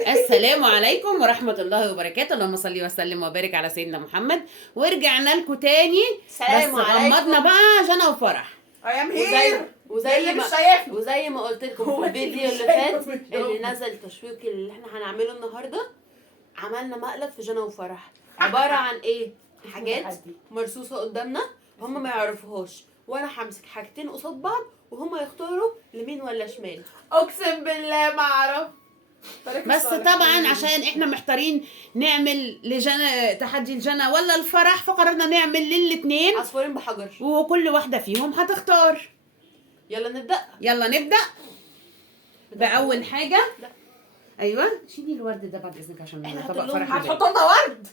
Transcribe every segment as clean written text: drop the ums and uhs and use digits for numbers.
السلام عليكم ورحمة الله وبركاته. اللهم صل وسلم وبارك على سيدنا محمد. ورجعنا لكم تاني. السلام بس عليكم. غمضنا بقى جنى وفرح. وزي ما قلت لكم في الفيديو اللي فات اللي نزل تشويق اللي احنا هنعمله النهارده، عملنا مقلب في جنى وفرح. عباره عن ايه؟ حاجات مرصوصه قدامنا هم ما يعرفوهاش، وانا همسك حاجتين قصاد بعض وهم يختاروا لمين ولا شمال. اقسم بالله ما اعرف. بس طبعا عشان احنا محتارين نعمل لجنى تحدي الجنى ولا الفرح، فقررنا نعمل للاتنين عصفورين بحجر، وكل واحدة فيهم هتختار. يلا نبدا. يلا نبدأ بأول حاجة. ايوه شيلي الورد ده بعد اذنك عشان إحنا طبق هنحط لهم- فرح. هتحط لنا ورد.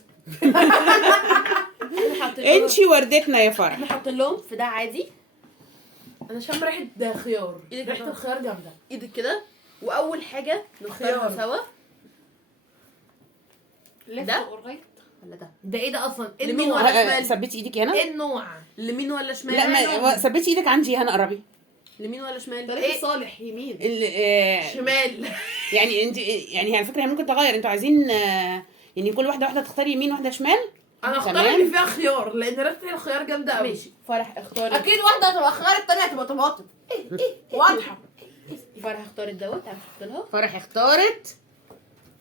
انشي وردتنا يا فرح. نحط لهم في ده عادي. انا شم ريحه ده خيار، إيدك ريحه كده. الخيار جامده. ايدك كده، واول حاجه نختارها خيار. سوا. ده ولا ده ده ايه ده اصلا؟ ايه لمين النوع؟ ولا شمال؟ ثبتي ايدك هنا. ايه النوع؟ لمين ولا شمال؟ لا ما ثبتي ايدك عندي هنا قربي. لمين ولا شمال؟ طريق ايه؟ صالح يمين شمال. يعني انت يعني على فكره هي ممكن تغير. انتوا عايزين يعني كل واحده تختار يمين واحده شمال. انا اختار تمام. اللي فيها خيار لان ريحه الخيار جامده قوي. ماشي فرح اختاري. اكيد واحده هتبقى خيار التانيه هتبقى طماطم. واضحه. فرح اختارت دوت، هتحط لها. فرح اختارت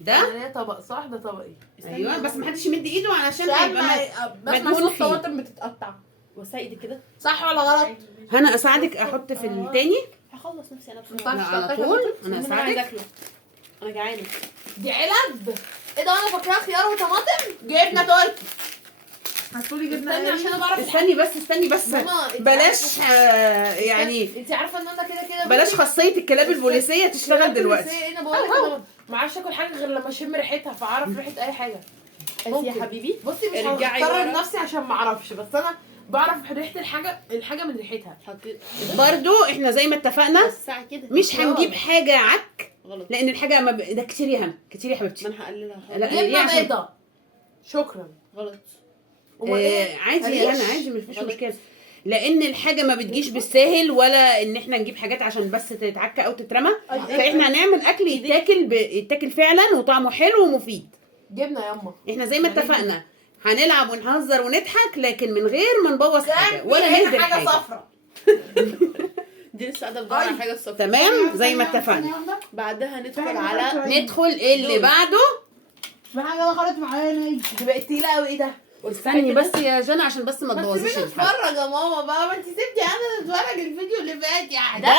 ده. ده طبق صح، ده طبق ايه؟ ايوه بس ما حدش يمد ايده علشان عشان هيبقى بسمع مدهون صوت فيه. طماطم بتتقطع. وسعي ايدك كده. صح ولا غلط؟ هنا اساعدك احط في التاني. هخلص نفسي انا ينفعش لا على تقطعي طول طماطم؟ انا انا عايزه اساعدك. اكله، انا جعانه. دي علب. ايه ده؟ انا فاكراها خيار وطماطم. جبنه تركي. هتقولي جبنه استني إيه؟ عشان انا بعرف. استني بس ماما، انت بلاش يعني انت عارفه ان انا كده بلاش خاصيه الكلاب البوليسيه تشتغل دلوقتي. ايه انا بقول لك انا ما اعرفش اكل حاجه غير لما اشم ريحتها، فاعرف ريحه اي حاجه. بس يا حبيبي بصي مش ارجعي هضطر ورا. نفسي عشان ما اعرفش، بس انا بعرف ريحه الحاجه من ريحتها. حطي برضو احنا زي ما اتفقنا وسعي كده. مش هنجيب حاجه عك، غلط. لان الحاجه ما ده كتير يا هنا، كتير يا ما حبيبتي. انا هقللها. لا، خالص. ليه جبنه عشان- بيضه. شكرا. غلط. عادي يا هنا، عادي مفيش غلط. مشكله. لان الحاجه ما بتجيش بالساهل، ولا ان احنا نجيب حاجات عشان بس تتعكى او تترمى. فاحنا هنعمل اكل يتاكل فعلا وطعمه حلو ومفيد. جبنه ياما. احنا زي ما اتفقنا هنلعب ونهزر ونضحك، لكن من غير ما نبوظ حاجه ولا هنا نهدر حاجه حاجه. صفرا. دي لسه قاعده بدور على حاجه الصبح. تمام زي ما اتفقنا. بعدها ندخل على ندخل اللي بعده. في حاجه دخلت معايا. دي بقت تقيله قوي. ايه ده؟ استني بس يا جنى عشان بس ما تبوظيش سيبيني الحاجه. اتفرج يا ماما بقى، ما انت سبتي انا اتفرج الفيديو اللي فات يعني. ده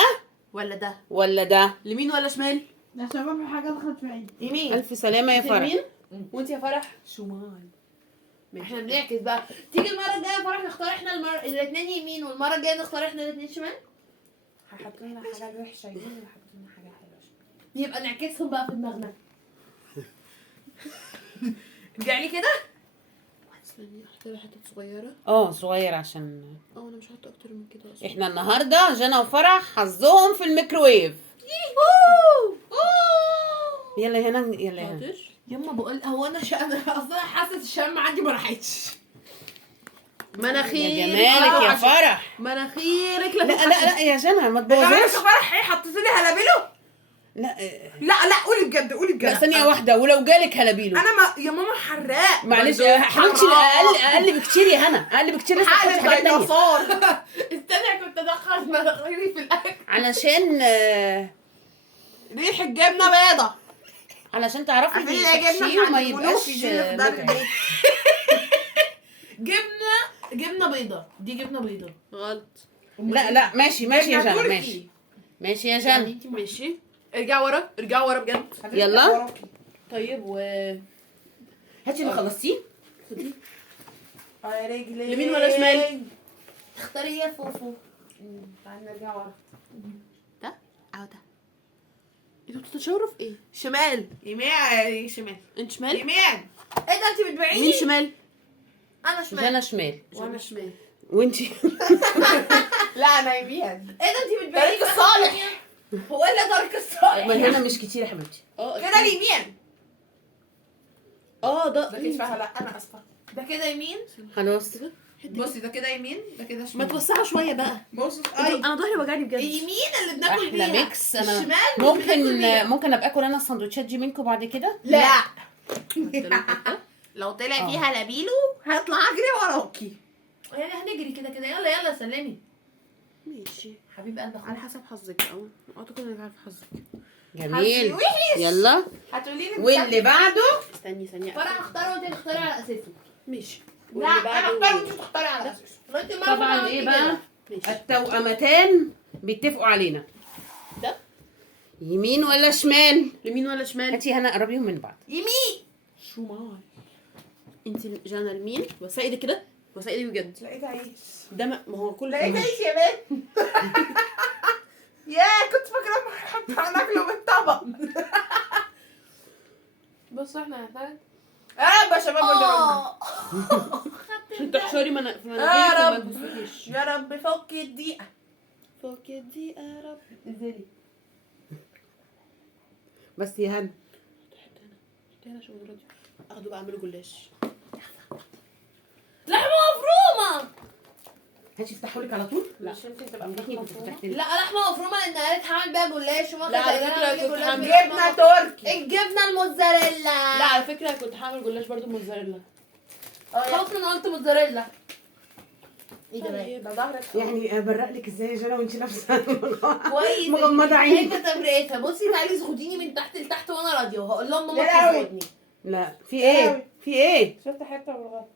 ولا ده؟ ولا ده؟ لمين ولا شمال؟ يا شباب في حاجه دخلت في عيني. يمين. الف سلامه يا انت فرح. يمين وانت يا فرح شمال. احنا بنعكس بقى. تيجي المره الجايه يا فرح نختار احنا الاثنين يمين، والمره الجايه نختار احنا الاثنين شمال. هحط لنا حاجه وحشه يمين وهحط لنا حاجه حلوه شمال. يبقى نعكسهم بقى في دماغنا. ارجعي لي كده. استني احط لها حته صغيره. صغير عشان انا مش هحط اكتر من كده اصلا. احنا النهارده جنى وفرح حظهم في الميكروويف. يلا هنا يلا هنا. حاضر. يما بقول هو انا انا اصلا حاسه الشم عندي ما راحتش. مناخير يا جمالك يا فرح. مناخيرك لا لا يا جنى ما تبوظهاش. فرح ايه حطيتي لي هلابيلو؟ لا لا قولي بجد قولي بجد. لا ثانيه واحده، ولو جالك هلابيلو انا ما يا ماما حراق. معلش برضو حبيبتي. حرام. اقل بكتير يا هنا، اقل بكتير. لسه حقن هتحطي حاجات تانية الديناصور. استني كنت ادخل مناخيري في الاكل. علشان ريحه جبنه بيضه. علشان تعرفي عارفين اللي هي جبنه تحشيه وما بتاعت الملوك يبقاش دي اللي في دار متعب. البيت. جبنه بيضه. دي جبنه بيضه. غلط. لا ماشي يا جبنة جنى، تركي. ماشي ماشي يا جنى. ماشي. ارجع ورا بجد. يلا. طيب هاتي اللي خلصتيه. على رجلي. يمين ولا شمال؟ اختاري يا فوفو. تعالي نرجع ورا. ده او ده؟ انتوا بتتشاوروا في ايه؟ شمال. يمين. شمال. انت شمال؟ يمين. ايه ده انت بتبيعيني؟ مين شمال؟ انا شمال. جنى شمال وانا شمال. وانتي لا انا يمين. ايه ده انت بتبيعيني؟ طريق الصالح. هو ايه اللي طريق الصالح؟ ما هنا مش كتير يا حبيبتي. كده اليمين. ده ده كتفها. لا انا اسفه. ده كده يمين. خلاص بصي ده كده يمين ده كده ما شمال. توسعوا شويه بقى. بص انا ظهري وجعني بجد. اليمين اللي بناكل بيها. احلى ميكس. انا الشمال اللي بناكل بيها. ممكن ابقى اكل انا السندوتشات دي منكم بعد كده. لا لو طلع فيها لبيلو هطلع اجري وراكي. يعني هنجري كده كده. يلا يلا سلمي ماشي حبيب قلب على اخويا. حسب حظك او اعتقد انك عارفه حظك. جميل. وحش. يلا هتقولي لي واللي بعده استني ثانيه. فانا هختار وانت تختاري على اساسه. ماشي. لا انا اختار وانت تختاري على اساسه. انت ما طبعا ايه بقى ماشي. التوأمتان بيتفقوا علينا. ده يمين ولا شمال؟ يمين ولا شمال؟ هاتي هنا قربيهم من بعض. يمين. شمال. انت جانا لمين؟ وسعي ايدي كده، وسعي ايدي بجد. لقيت عيش. ده ما هو كل لقيت عيش يا بنت. يا كنت فاكره ما هناكله من طبق. بص احنا هنحتاج يا رب يا شباب وجربنا. عشان تحشري يا مناخيرك وما رب. تبصيش. يا رب فك الدقيقه. فوق دي يا رب. انزلي. بس يا هنا هنا شوف دلوقتي اخدوا بقى اعملوا جلاش. لحمه مفرومه. هاتي افتحوا لك على طول. لا مش يمكن تبقى ممكن كنت فتحت لك. لا لحمه مفرومه لان قالت هعمل بيها جلاش وما لا، على كانت فكرة قايلة كنت جلاش هعمل باللحمة. جبنه تركي. الجبنه الموتزاريلا. لا على فكره كنت هعمل جلاش برضو موتزاريلا. خلاص انا قلت موتزاريلا. ايه ده بقى؟ ده ظهرك يعني ابرق لك ازاي يا جنى وانت لابسه كويس. مغمضه عينك. هيك تبرئتها. بصي تعالي خديني من تحت لتحت وانا راضيه وهقول لهم ماما يا لهوي. تاخدني. لا في ايه في ايه شفت حته بالغلط.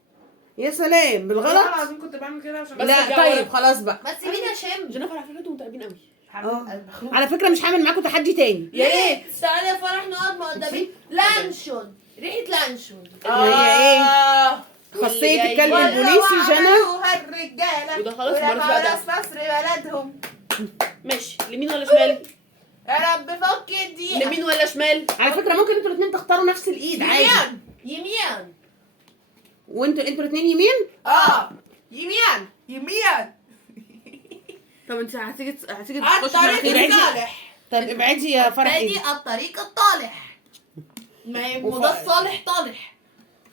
يا سلام والله بالغلط. العظيم كنت بعمل كده عشان لا طيب خلاص بقى. ما تسيبيني اشم. جنى فرح فكرته متعبين قوي. على فكره مش هعمل معاكم تحدي تاني. يا ريت. تعالي يا فرح نقعد مقدمين لانشون. ريحه لانشون. هي ايه خاصيه الكلب البوليسي جنى. الرجاله وده خلاص المرة بقى ده. مصر بلدهم. ماشي يمين ولا شمال؟ يا رب فك الدقيقه. يمين ولا شمال؟ على فكره ممكن انتوا الاثنين تختاروا نفس الايد عادي. يمين. وانتوا الاثنين يمين. يمين. طب انت هتيجي تخشي الطريق مناخيرك. الصالح. طب ابعدي يا فرح. ادي الطريق الطالح. ما هي ده الصالح طالح.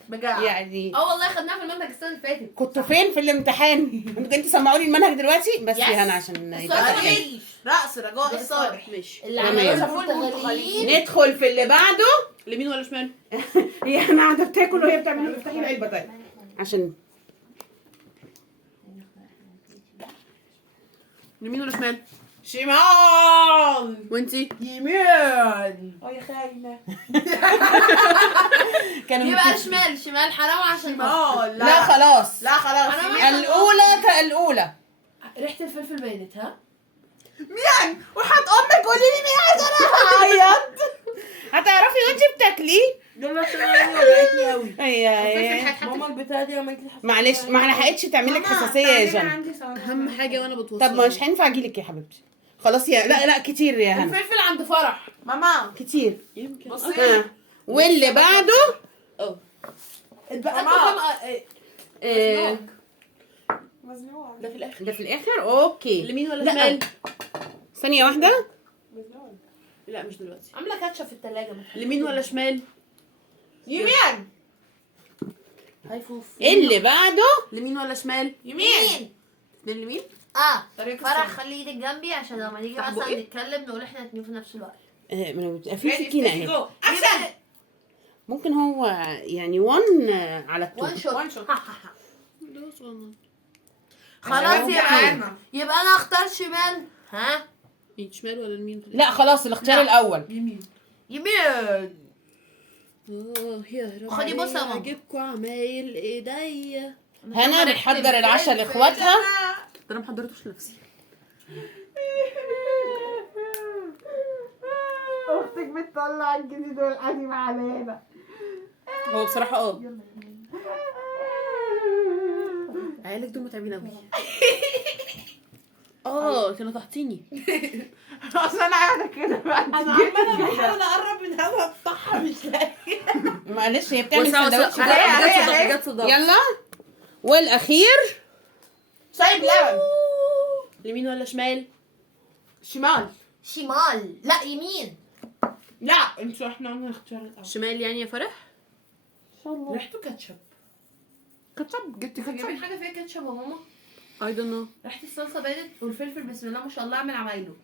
بجد. يعني والله خدناها في المنهج السنه اللي فاتت. كنتوا فين في الامتحان؟ انتوا سمعوني المنهج دلوقتي بس يس. يا هنا عشان يبقى السؤال فاهم. رأس رجاء الصالح. ماشي. اللي تمام. عملوه شافوه البرتغاليين. ندخل في اللي بعده. يمين ولا شمال؟ هي هنا قاعده بتاكل وهي بتعمل افتحي العلبه طيب عشان يمين ولا شمال؟ شمال. وانتي؟ يمين. يا خاينه. كانوا يبقى شمال حرام عشان لا خلاص لا خلاص. الأولى ريحة الفلفل بينت ها؟ مين؟ وحط امك قولي لي مين عايزه انا اعيط. هتعرفي وانتي بتاكلي. دول عشان عيني وجعتني قوي. هي ماما البتاعة دي عملت لي حساسية. معلش ما لحقتش تعمل لك حساسيه يا جنى. اهم حاجه وانا بتوصل. طب مش هينفع اجيلك يا حبيبتي. خلاص يا لا كتير يا هنا الفلفل عند فرح. ماما كتير. يمكن. بصي. واللي بعده اه اتبقى ماما. آه، مزنوقه. ده في الاخر. ده في الاخر اوكي. اليمين ولا لا. شمال؟ ثانيه واحده. لا مش دلوقتي. عاملة كاتشب في التلاجة. اليمين ولا شمال؟ يمين. هاي فوف. اللي بعده اليمين ولا شمال؟ يمين. من اليمين؟ طريق فرح خلي ايدك جنبي عشان لما نيجي صاحبه مثلا إيه؟ نتكلم نقول احنا الاتنين في نفس الوقت. ما انا بتبقى في سكينه اهي. يبقى ممكن هو يعني 1 على وان 2. شوت. ده صغنن. خلاص جعانة. يبقى انا اختار شمال. ها؟ مين شمال ولا اليمين؟ لا خلاص الاختيار الاول. يمين. يا رب. خدي بص يا ماما. اجيبكوا عمايل ايديا. هنا بتحضر العشاء لاخواتها. ده انا محضرتوش لنفسي. اختك بتطلع الجديد والقديم علينا. هو بصراحه عيالك دول متعبين قوي. كانوا تحتيني. اصل انا قاعده كده بقى. انا عماله بحاول اقرب من الهوا بتاعها مش لاقيه. معلش هي بتعمل وسع سندوتش وسع. ده. جت صداع. يلا والاخير سايب لبن. اليمين ولا شمال؟ شمال. لا يمين. لا احنا قلنا الاختيار الاول. شمال يعني يا فرح؟ ان شاء الله. ريحته كاتشب. كاتشب، جبت جايبين كاتشب. حاجه فيها كاتشب يا ماما؟ I don't know. ريحه الصلصه بانت والفلفل بسم الله ما شاء الله اعمل عمايله.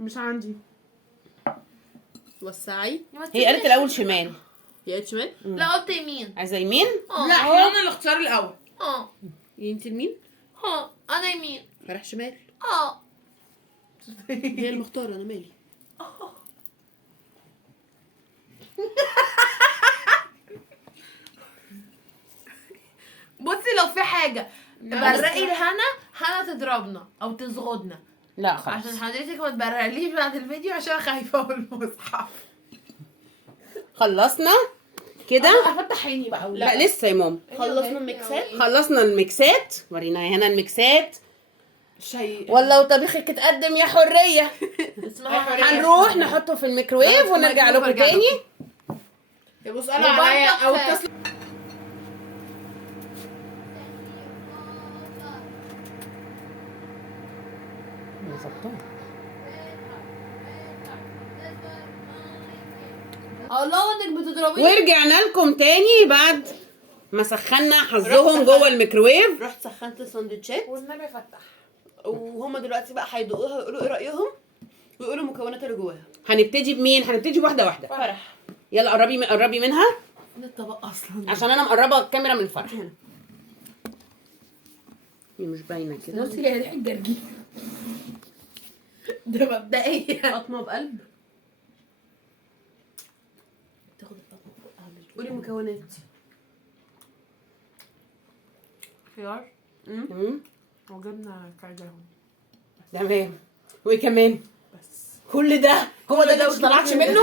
مش عندي. وسعي. هي قالت الاول شمال. هي قالت شمال؟ لا قلت يمين. عايزه يمين؟ لا احنا قلنا الاختيار الاول. اه انت لمين؟ انا يمين. فرح شمال. اه هي المختارة، انا مالي. بصي لو في حاجه برقي لهنا، هنا تضربنا او تزغدنا. لا خلاص. عشان حضرتك ما تبرقليش بعد الفيديو عشان خايفه من المصحف. خلصنا كده. افتح عيني بقى. لا لسه يا ماما. خلصنا الميكسات. خلصنا الميكسات، ورينا يا هنا الميكسات. شيء. والله وطبيخك اتقدم يا حريه. اسمها هنروح نحطه في الميكرويف ونرجع لكم تاني. يبقوا اسالوا عليا او اتصلوا. الله انك بتضربيني. ورجعنا لكم تاني بعد ما سخنا حظهم جوه الميكرويف. رحت سخنت السندوتشات والنبي فتح. وهما دلوقتي بقى هيدوقوها ويقولوا ايه رايهم ويقولوا المكونات اللي جواها. هنبتدي بمين؟ هنبتدي واحده واحده. فرح. يلا قربي منها من الطبق اصلا. عشان انا مقربه الكاميرا من الفرح. هنا هي مش باينه كده. بصي هي ريحه جرجير. ده مبدئيا قطمه بقلب. تاخد القطمه فوقها. قولي مكونات. خيار مم. وجبنه كايزرهم. تمام. وكمان بس كل ده هو ده اللي مش طلعتش منه.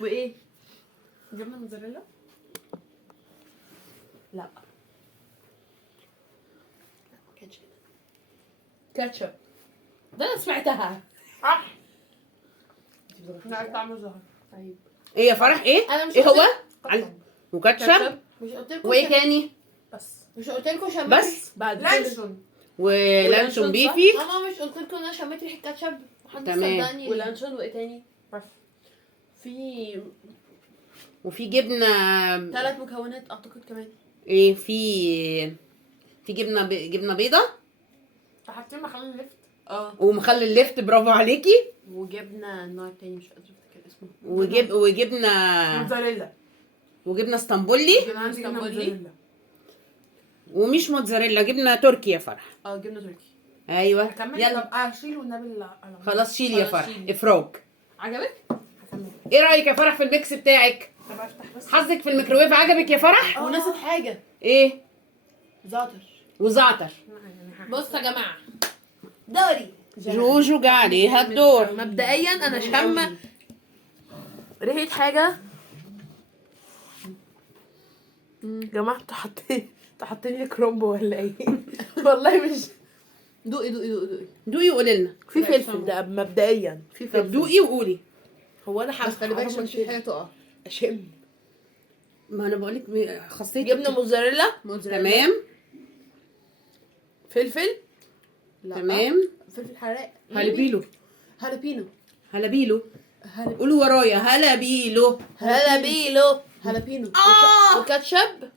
وايه؟ جبنه موزاريلا. لا. كاتشب. كاتشب. ده انا سمعتها. لا طعمه زهر. طيب. ايه يا فرح؟ ايه؟ انا مش ايه هو؟ قلت- وكاتشب. مش قلت لكم وايه تاني؟ بس مش قلت لكم شميت بس بعد لانشون. ولانشون بيفي. ماما مش قلت لكم ان انا شميت ريحه كاتشب؟ محدش تمام. صدقني. ولانشون وايه تاني؟ بس في وفي جبنه. 3 مكونات اعتقد كمان. ايه في جبنه بيضه حاطين مخلل لفت. ومخلل الليفت. برافو عليكي. وجبنه نوع تاني مش قادره افتكر اسمه. وجبنه موزاريلا. وجبنه اسطنبولي. جبنه اسطنبولي. ومش موتزاريلا، جبنه تركي يا فرح. جبنه تركي. ايوه هكمل. يلا طب شيل والنبي خلاص شيل يا خلاص فرح. شيل. افراج. عجبك؟ هكمل. ايه رايك يا فرح في الميكس بتاعك؟ طب افتح بس. حظك في الميكروويف عجبك يا فرح؟ ونسيت حاجه. ايه؟ زعتر. وزعتر. بصوا يا جماعه دوري جوجو جه عليها الدور. مبدئيا انا شامه ريحه حاجه. جماعه انتوا حاطين لي كرومب ولا ايه؟ والله مش دوقي دوقي دوقي دوقي. دوقي وقولي لنا. في فلفل ده مبدئيا في طب فلفل. دوقي وقولي. هو انا بس خلي بالك عشان في حاجه تقع. اشم. ما انا بقول لك خاصيه جبنه موزاريلا. تمام فلفل. لا. تمام. فلفل حراق. هالبيلو. هالابينو. هالبيلو. قولوا ورايا هالبيلو. هلابيلو. هالابينو. وكاتشب.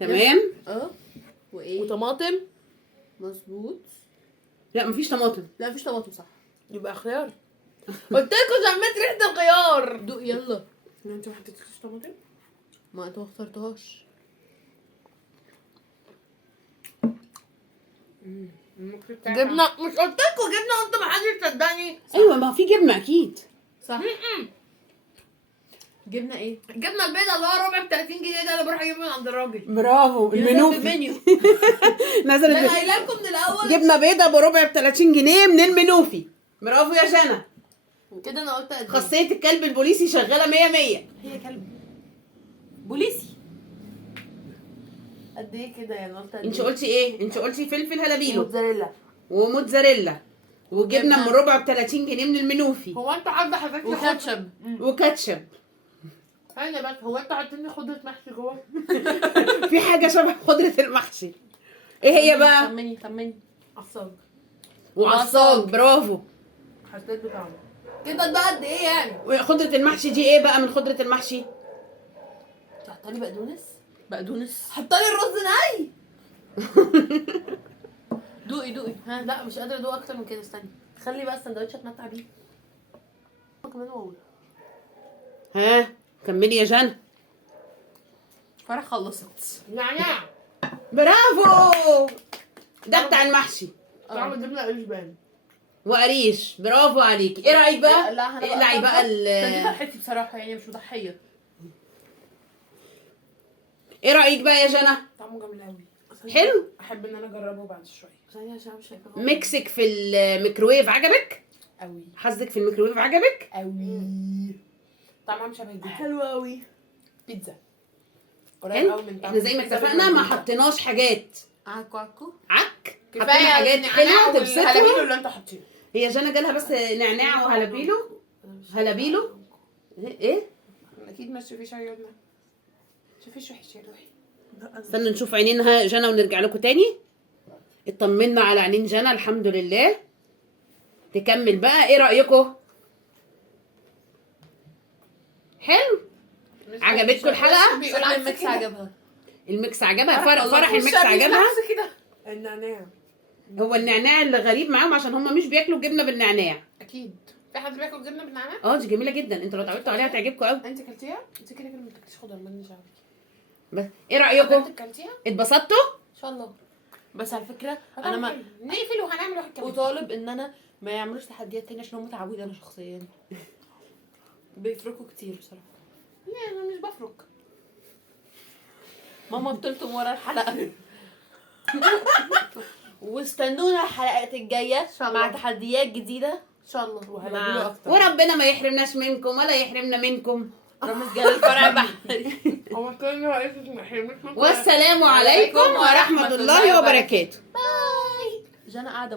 تمام. وايه؟ وطماطم. مظبوط. لا مفيش طماطم. لا مفيش طماطم صح. يبقى خيار. قلت لكم شميت ريحه الخيار. دوقي يلا. انت ما حطيتيش طماطم؟ ما انت ما اخترتهاش. جبنه مش قلت لكم جبنه وانتوا ما حدش صدقني. ايوه ما في جبنه اكيد. صح. جبنه ايه؟ الجبنه البيضاء اللي هو ربع ب 30 جنيه ده اللي بروح اجيبه من عند الراجل. برافو. المنيو. نزلت ده انا قايله لكم من الاول. جبنه بيضه بربع ب 30 جنيه من المنوفي. برافو يا جنى. كده انا قلت قد ايه؟ خاصيه الكلب البوليسي شغاله 100 100. هي كلب بوليسي. قد ايه كده يعني؟ قلت قد انت ايه؟ قلتي ايه؟ انت قلتي فلفل هلابيلو موتزاريلا. وموتزاريلا وجبنه من ربع ب 30 جنيه من المنوفي هو انت حد حضرتك وكاتشب. وكاتشب. ثانيه بس هو انت حاطين لي خضره محشي جوه؟ في حاجه شبه خضره المحشي. ايه هي بقى؟ خمني. عصاج. وعصاج. برافو. حسيت بطعمه. كده بقى قد ايه يعني؟ خضره المحشي دي ايه بقى من خضره المحشي؟ تحطي لي بقدونس. بقدونس. حطالي الرز ني. دوقي ها. لا مش قادره ادوق اكتر من كده، استني. خلي بقى السندوتش اتمتع بيه. كمان واقول ها كملي يا جنى. فرح خلصت. نعناع. برافو، ده بتاع المحشي طعم الجبنه قريش باين. وقريش. برافو عليكي. ايه رايك بقى؟ لا انا اقلعي بقى دي فرحتي بصراحه، يعني مش مضحيه. ايه رايك بقى يا جنى؟ طعمه جميل قوي. حلو. احب ان انا اجربه بعد شويه. ثانيه عشان مش شايفه. ميكسك في الميكروويف عجبك؟ قوي حظك في الميكروويف عجبك؟ قوي. طعمها مش شبه البيتزا. حلو قوي. بيتزا قريب حلو. قوي من طعم احنا زي ما البيتزا اتفقنا من ما البيتزا. حطيناش حاجات عكو عكو. عك، حطينا كفايه حاجات حلوه والهلابينو تبسطهم. اللي انتوا حاطينه. هي جنى جالها بس نعناع وهلابيلو. هلابيلو ايه؟ اكيد ما تشوفيش عيوننا. شوفيش وحش يا روحي. استنى نشوف عينينها جنى ونرجع لكم تاني. اطمنا على عينين جنى الحمد لله. تكمل بقى. ايه رايكم؟ حلو. عجبتكم الحلقه؟ بيقول شكل عكس الميكس كده. عجبها. الميكس عجبها. فرح الميكس عجبها. عكس كده. النعناع هو النعناع اللي غريب معاهم عشان هم مش بياكلوا جبنه بالنعناع. اكيد. في حد بياكل جبنه بالنعناع؟ اه دي جميله جدا، انتوا لو اتعودتوا عليها تعجبكم قوي. انت كلتيها؟ انت كده كده ما بتاكليش خضار، ماليش دعوه. بس ايه رايكم؟ انت كلتيها؟ اتبسطتوا؟ ان شاء الله. بس على فكره انا ما نقفل وهنعمل واحد كمان. وطالب ان انا ما يعملوش تحديات تانية عشان هم متعودين. انا شخصيا بيفرقوا كتير بصراحه. لا انا مش بفرك. ماما بتلتم ورا الحلقه. واستنونا الحلقات الجايه شاء الله. مع تحديات جديده. ان شاء الله. وهنعمله اكتر. وربنا ما يحرمناش منكم ولا يحرمنا منكم. رامز جال الفرع بحري. هو كان رئيس المحرمين. والسلام عليكم ورحمه الله وبركاته. جانا قاعده